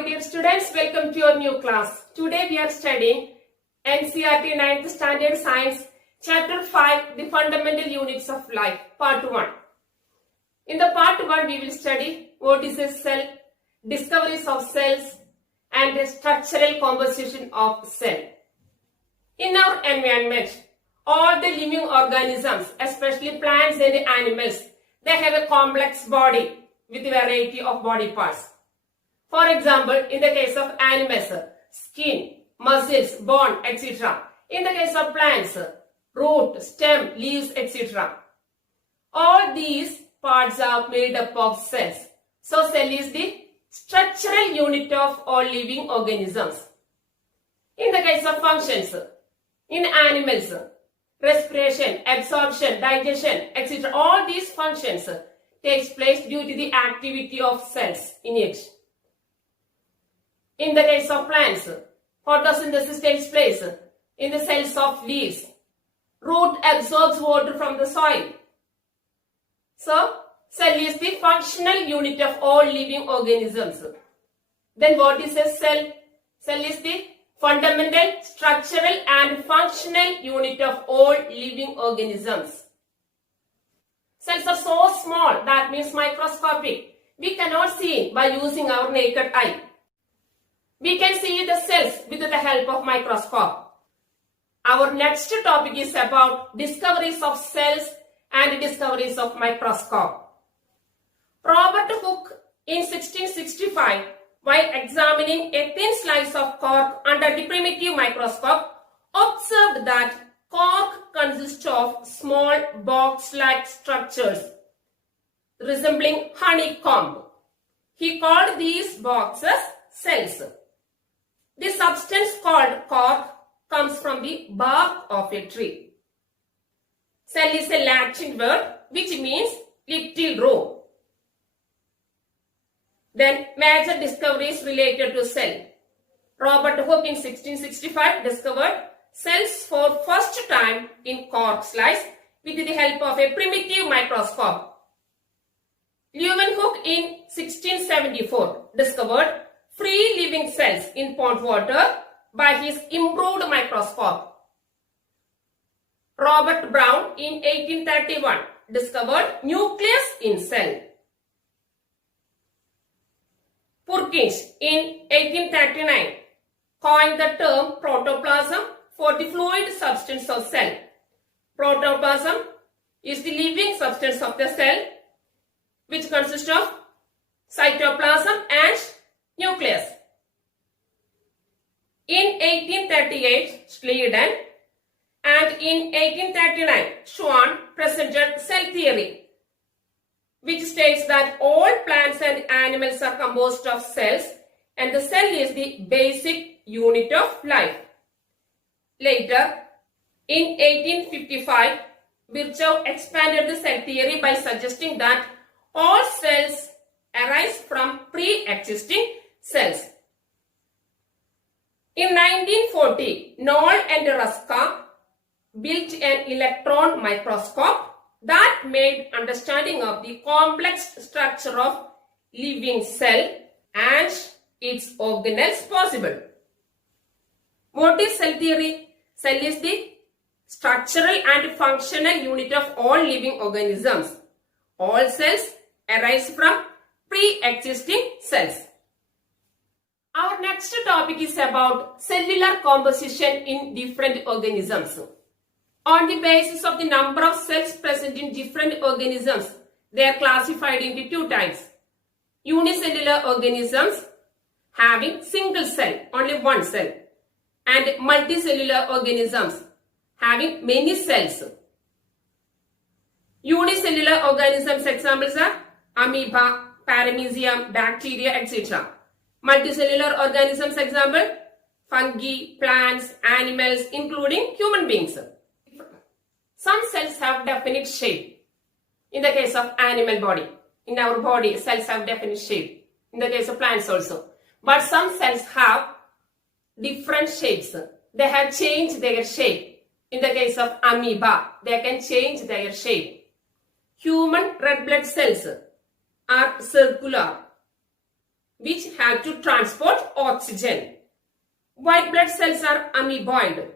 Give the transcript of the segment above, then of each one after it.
Hi dear students, welcome to your new class. Today we are studying NCERT 9th Standard Science Chapter 5, the Fundamental Units of Life, Part 1. In the Part 1 we will study what is a cell, discoveries of cells and the structural composition of cell. In our environment, all the living organisms, especially plants and animals, they have a complex body with a variety of body parts. For example, in the case of animals, skin, muscles, bone, etc. In the case of plants, root, stem, leaves, etc. All these parts are made up of cells. So cell is the structural unit of all living organisms. In the case of functions, in animals, respiration, absorption, digestion, etc. All these functions takes place due to the activity of cells in it. In the case of plants, photosynthesis takes place in the cells of leaves. Root absorbs water from the soil. So, cell is the functional unit of all living organisms. Then what is a cell? Cell is the fundamental, structural and functional unit of all living organisms. Cells are so small, that means microscopic. We cannot see by using our naked eye. We can see the cells with the help of microscope. Our next topic is about discoveries of cells and discoveries of microscope. Robert Hooke in 1665, while examining a thin slice of cork under the primitive microscope, observed that cork consists of small box-like structures resembling honeycomb. He called these boxes cells. The substance called cork comes from the bark of a tree. Cell is a Latin word which means little row. Then major discoveries related to cell. Robert Hooke in 1665 discovered cells for first time in cork slice with the help of a primitive microscope. Leeuwenhoek in 1674 discovered free living cells in pond water by his improved microscope. Robert Brown in 1831 discovered nucleus in cell. Perkins in 1839 coined the term protoplasm for the fluid substance of cell. Protoplasm is the living substance of the cell which consists of cytoplasm and nucleus. In 1838, Schleiden and in 1839, Schwann presented cell theory, which states that all plants and animals are composed of cells and the cell is the basic unit of life. Later, in 1855, Virchow expanded the cell theory by suggesting that all cells arise from pre-existing cells. In 1940, Knoll and Ruska built an electron microscope that made understanding of the complex structure of living cell and its organelles possible. What is cell theory? Cell is the structural and functional unit of all living organisms. All cells arise from pre-existing cells. Our next topic is about cellular composition in different organisms. On the basis of the number of cells present in different organisms, they are classified into two types. Unicellular organisms having single cell, only one cell, and multicellular organisms having many cells. Unicellular organisms examples are amoeba, paramecium, bacteria, etc. Multicellular organisms example fungi, plants, animals, including human beings. Some cells have definite shape. In the case of animal body, in our body, cells have definite shape. In the case of plants also. But some cells have different shapes. They have changed their shape. In the case of amoeba, they can change their shape. Human red blood cells are circular. which have to transport oxygen. White blood cells are amoeboid.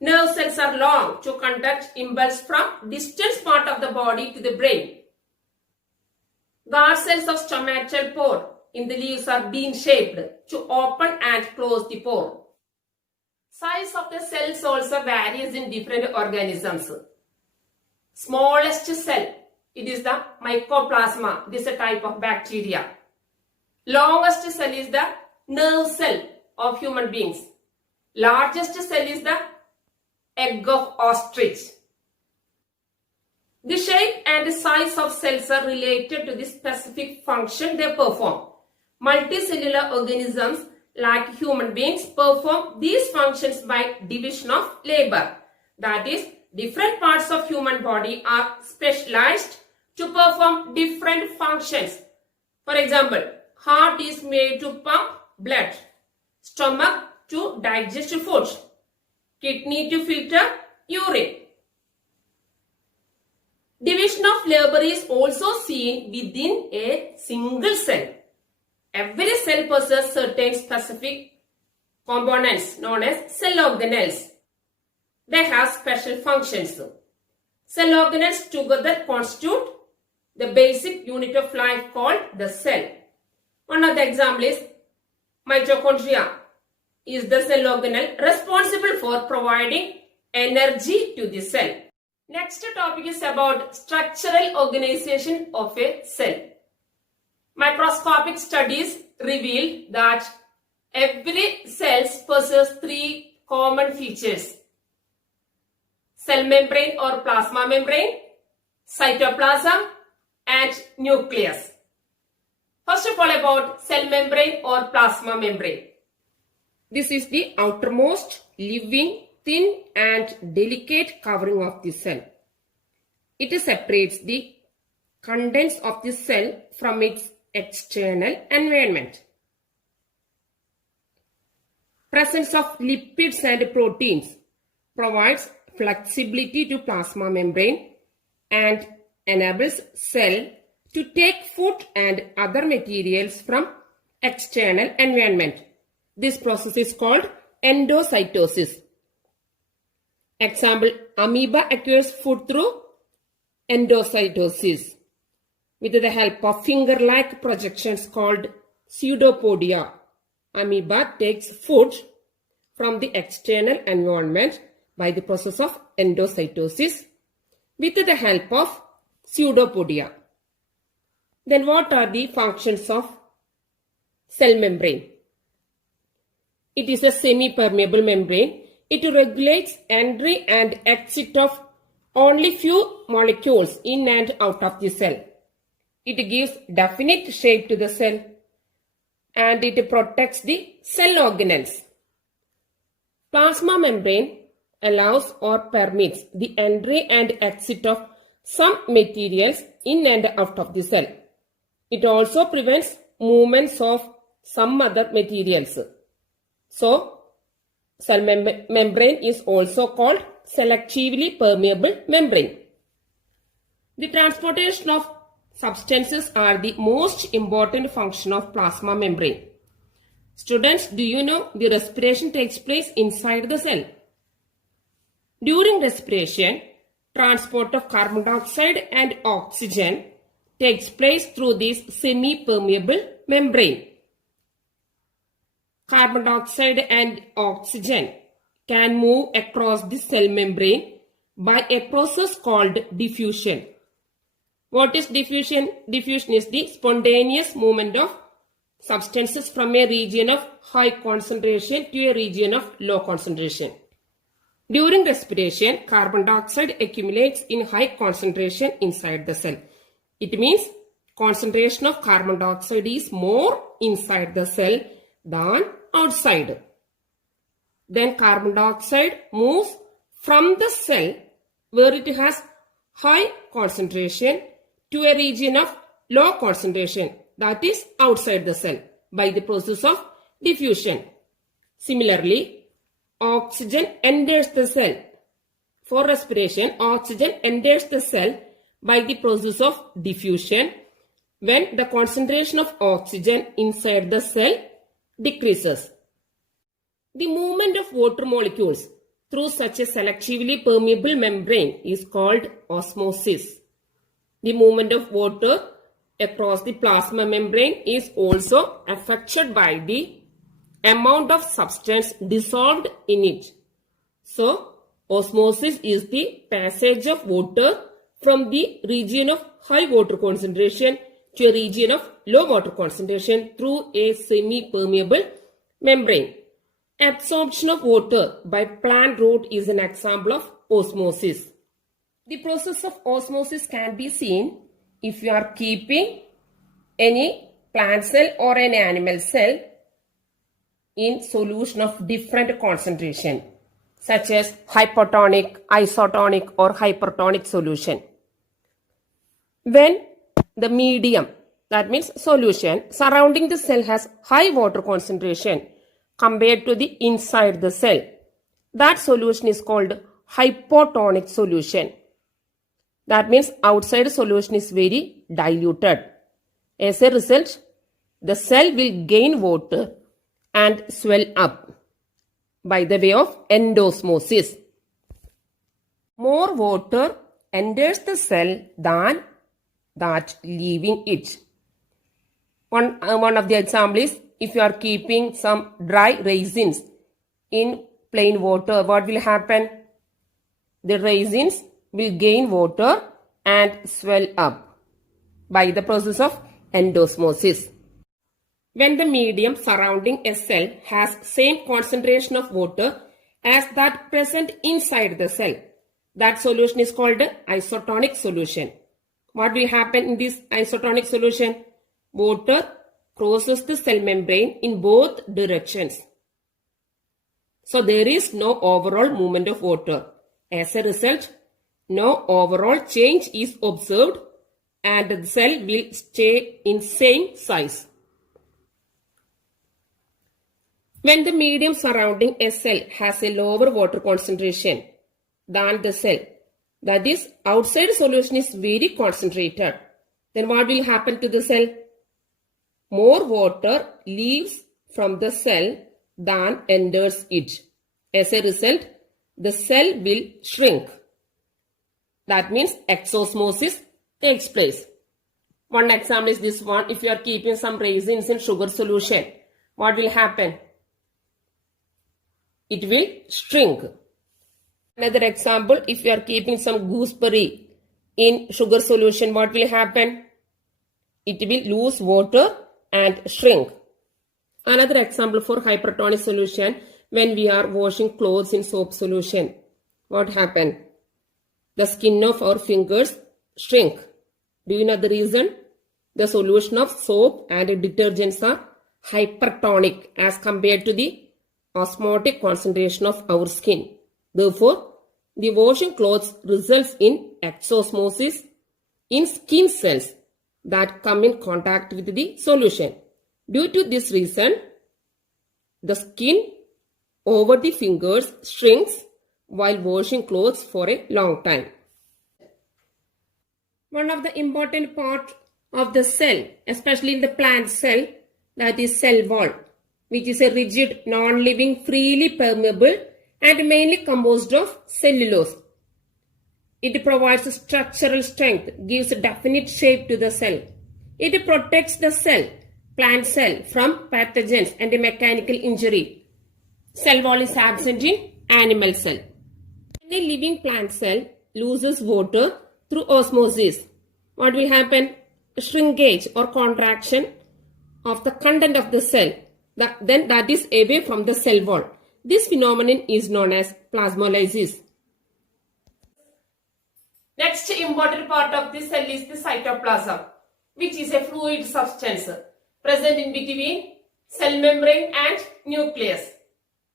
Nerve cells are long to conduct impulse from distant part of the body to the brain. Guard cells of stomatal pore in the leaves are bean-shaped to open and close the pore. Size of the cells also varies in different organisms. Smallest cell, it is the mycoplasma. This is a type of bacteria. Longest cell is the nerve cell of human beings. Largest cell is the egg of ostrich. The shape and size of cells are related to the specific function they perform. Multicellular organisms like human beings perform these functions by division of labor. That is, different parts of human body are specialized to perform different functions. For example, heart is made to pump blood, stomach to digest food, kidney to filter urine. Division of labor is also seen within a single cell. Every cell possesses certain specific components known as cell organelles. They have special functions. Cell organelles together constitute the basic unit of life called the cell. One of the examples is mitochondria is the cell organelle responsible for providing energy to the cell. Next topic is about structural organization of a cell. Microscopic studies revealed that every cell possesses three common features: cell membrane or plasma membrane, cytoplasm, and nucleus. First of all, about cell membrane or plasma membrane. This is the outermost living, thin and delicate covering of the cell. It separates the contents of the cell from its external environment. Presence of lipids and proteins provides flexibility to plasma membrane and enables cell to take food and other materials from external environment. This process is called endocytosis. Example, amoeba acquires food through endocytosis with the help of finger-like projections called pseudopodia. Amoeba takes food from the external environment by the process of endocytosis with the help of pseudopodia. Then what are the functions of cell membrane? It is a semi-permeable membrane. It regulates entry and exit of only few molecules in and out of the cell. It gives definite shape to the cell and it protects the cell organelles. Plasma membrane allows or permits the entry and exit of some materials in and out of the cell. It also prevents movements of some other materials. So, cell membrane is also called selectively permeable membrane. The transportation of substances are the most important function of plasma membrane. Students, do you know the respiration takes place inside the cell? During respiration, transport of carbon dioxide and oxygen takes place through this semi-permeable membrane. Carbon dioxide and oxygen can move across the cell membrane by a process called diffusion. What is diffusion? Diffusion is the spontaneous movement of substances from a region of high concentration to a region of low concentration. During respiration, carbon dioxide accumulates in high concentration inside the cell. It means concentration of carbon dioxide is more inside the cell than outside. Then carbon dioxide moves from the cell where it has high concentration to a region of low concentration, that is outside the cell, by the process of diffusion. Similarly, oxygen enters the cell. For respiration, oxygen enters the cell by the process of diffusion when the concentration of oxygen inside the cell decreases. The movement of water molecules through such a selectively permeable membrane is called osmosis. The movement of water across the plasma membrane is also affected by the amount of substance dissolved in it. So, osmosis is the passage of water from the region of high water concentration to a region of low water concentration through a semi-permeable membrane. Absorption of water by plant root is an example of osmosis. The process of osmosis can be seen if you are keeping any plant cell or an animal cell in solution of different concentration, such as hypotonic, isotonic or hypertonic solution. When the medium, that means solution, surrounding the cell has high water concentration compared to the inside the cell, that solution is called hypotonic solution. That means outside solution is very diluted. As a result, the cell will gain water and swell up by the way of endosmosis. More water enters the cell than that leaving it. One of the examples is, if you are keeping some dry raisins in plain water, what will happen? The raisins will gain water and swell up by the process of endosmosis. When the medium surrounding a cell has same concentration of water as that present inside the cell, that solution is called isotonic solution. What will happen in this isotonic solution? Water crosses the cell membrane in both directions. So there is no overall movement of water. As a result, no overall change is observed and the cell will stay in same size. When the medium surrounding a cell has a lower water concentration than the cell, that is, outside solution is very concentrated, then what will happen to the cell? More water leaves from the cell than enters it. As a result, the cell will shrink. That means exosmosis takes place. One example is this one. If you are keeping some raisins in sugar solution, what will happen? It will shrink. Another example, if you are keeping some gooseberry in sugar solution, what will happen? It will lose water and shrink. Another example for hypertonic solution, when we are washing clothes in soap solution, what happens? The skin of our fingers shrink. Do you know the reason? The solution of soap and detergents are hypertonic as compared to the osmotic concentration of our skin. Therefore, the washing clothes results in exosmosis in skin cells that come in contact with the solution. Due to this reason, the skin over the fingers shrinks while washing clothes for a long time. One of the important part of the cell, especially in the plant cell, that is cell wall, which is a rigid, non-living, freely permeable and mainly composed of cellulose. It provides structural strength, gives a definite shape to the cell. It protects the cell, plant cell, from pathogens and mechanical injury. Cell wall is absent in animal cell. When a living plant cell loses water through osmosis, what will happen? Shrinkage or contraction of the content of the cell, then that is away from the cell wall. This phenomenon is known as plasmolysis. Next important part of the cell is the cytoplasm, which is a fluid substance present in between cell membrane and nucleus.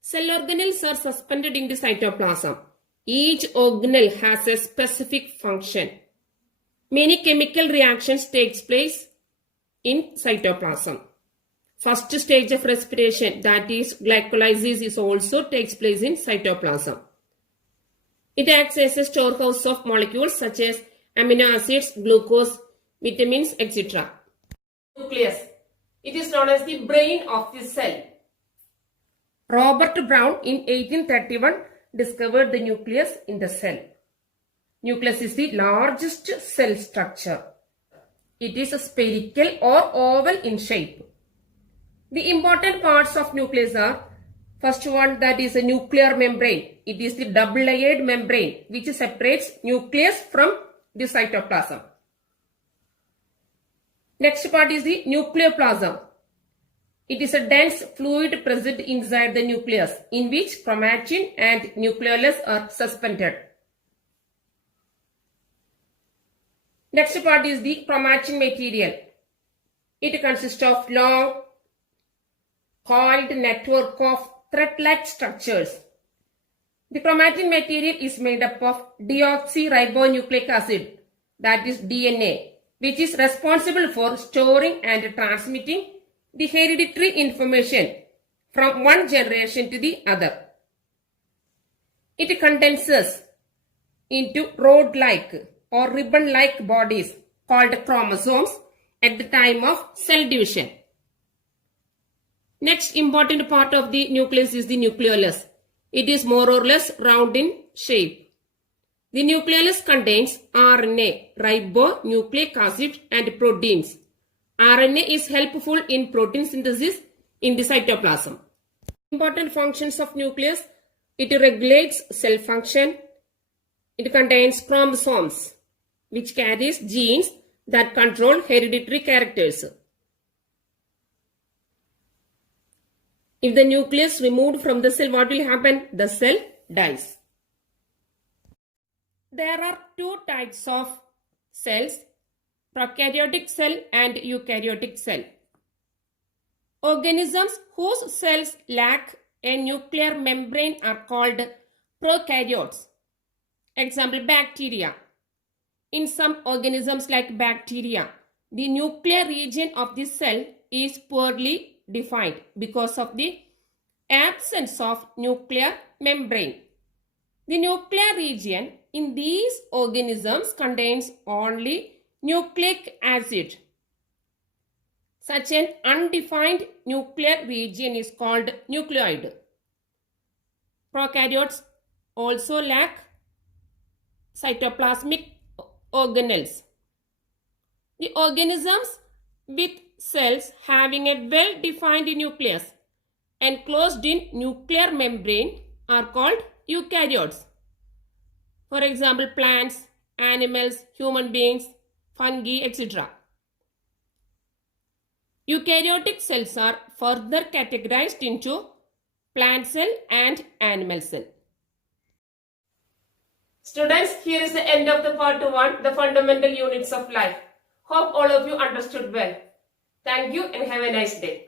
Cell organelles are suspended in the cytoplasm. Each organelle has a specific function. Many chemical reactions takes place in cytoplasm. First stage of respiration, that is glycolysis, is also takes place in cytoplasm. It acts as a storehouse of molecules such as amino acids, glucose, vitamins, etc. Nucleus. It is known as the brain of the cell. Robert Brown in 1831 discovered the nucleus in the cell. Nucleus is the largest cell structure. It is spherical or oval in shape. The important parts of nucleus are, first one, that is a nuclear membrane. It is the double-layered membrane which separates nucleus from the cytoplasm. Next part is the nucleoplasm. It is a dense fluid present inside the nucleus in which chromatin and nucleolus are suspended. Next part is the chromatin material. It consists of long, coiled network of thread-like structures. The chromatin material is made up of deoxyribonucleic acid, that is DNA, which is responsible for storing and transmitting the hereditary information from one generation to the other. It condenses into rod-like or ribbon-like bodies called chromosomes at the time of cell division. Next important part of the nucleus is the nucleolus. It is more or less round in shape. The nucleolus contains RNA, ribonucleic acid, and proteins. RNA is helpful in protein synthesis in the cytoplasm. Important functions of nucleus: it regulates cell function. It contains chromosomes, which carries genes that control hereditary characters. If the nucleus removed from the cell, what will happen? The cell dies. There are two types of cells: prokaryotic cell and eukaryotic cell. Organisms whose cells lack a nuclear membrane are called prokaryotes. Example, bacteria. In some organisms like bacteria, the nuclear region of the cell is poorly defined because of the absence of nuclear membrane. The nuclear region in these organisms contains only nucleic acid. Such an undefined nuclear region is called nucleoid. Prokaryotes also lack cytoplasmic organelles. The organisms with cells having a well-defined nucleus enclosed in nuclear membrane are called eukaryotes. For example, plants, animals, human beings, fungi, etc. Eukaryotic cells are further categorized into plant cell and animal cell. Students, here is the end of the part 1, the fundamental units of life. Hope all of you understood well. Thank you and have a nice day.